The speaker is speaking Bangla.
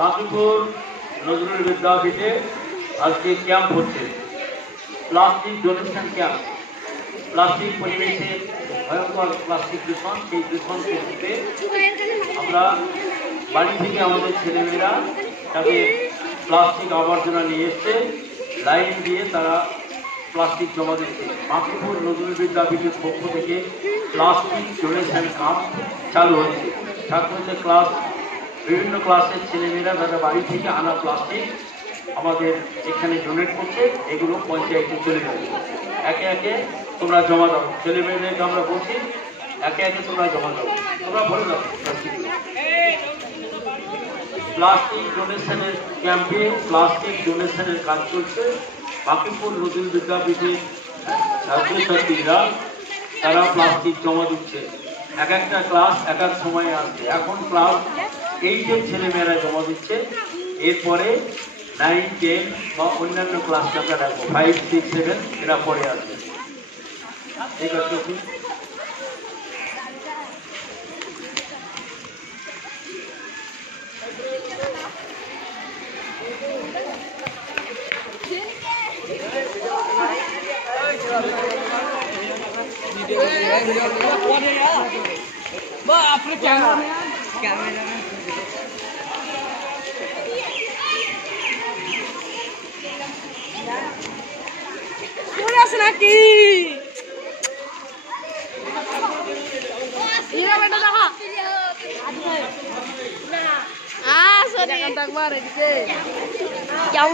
বাকিপুর নজরুল বিদ্যাপীঠে আজকে ক্যাম্প হচ্ছে, প্লাস্টিক ডোনেশন ক্যাম্প। প্লাস্টিক পরিবেশে ভয়ঙ্কর প্লাস্টিক দূষণ, সেই দূষণ থেকে আমরা বাড়ি থেকে আমাদের ছেলেমেয়েরা তাকে প্লাস্টিক আবর্জনা নিয়ে এসছে, লাইন দিয়ে তারা প্লাস্টিক জমা দিচ্ছে। বাকিপুর নজরুল বিদ্যাপীঠের পক্ষ থেকে প্লাস্টিক ডোনেশন ক্যাম্প চালু হচ্ছে। ছাত্রদের ক্লাস, বিভিন্ন ক্লাসের ছেলেমেয়েরা তারা বাড়ি থেকে আনা প্লাস্টিক আমাদের এখানে ডোনেট করছে, এগুলো পঞ্চায়েতে চলে যাবে। একে একে তোমরা জমা দাও, ছেলেমেয়েদেরকে আমরা বলছি একে একে তোমরা জমা দাও, তোমরা ভরে দাও। প্লাস্টিক ডোনেশনের ক্যাম্পে প্লাস্টিক ডোনেশনের কাজ চলছে। বাকিপুর নজরুল বিদ্যাপীঠের ছাত্রছাত্রীরা তারা প্লাস্টিক জমা দিচ্ছে। এক একটা ক্লাস এক এক সময়ে আসছে। এখন ক্লাস 8-এর ছেলেমেয়েরা জমা দিচ্ছে, এরপরে 9, 10 বা অন্যান্য ক্লাসকে আমরা রাখবো, 5, 6, 7 এরা পরে আসবে। ঠিক আছে? अपने कैमरा में की ये बेटा देखा सॉरी तक मारे क्या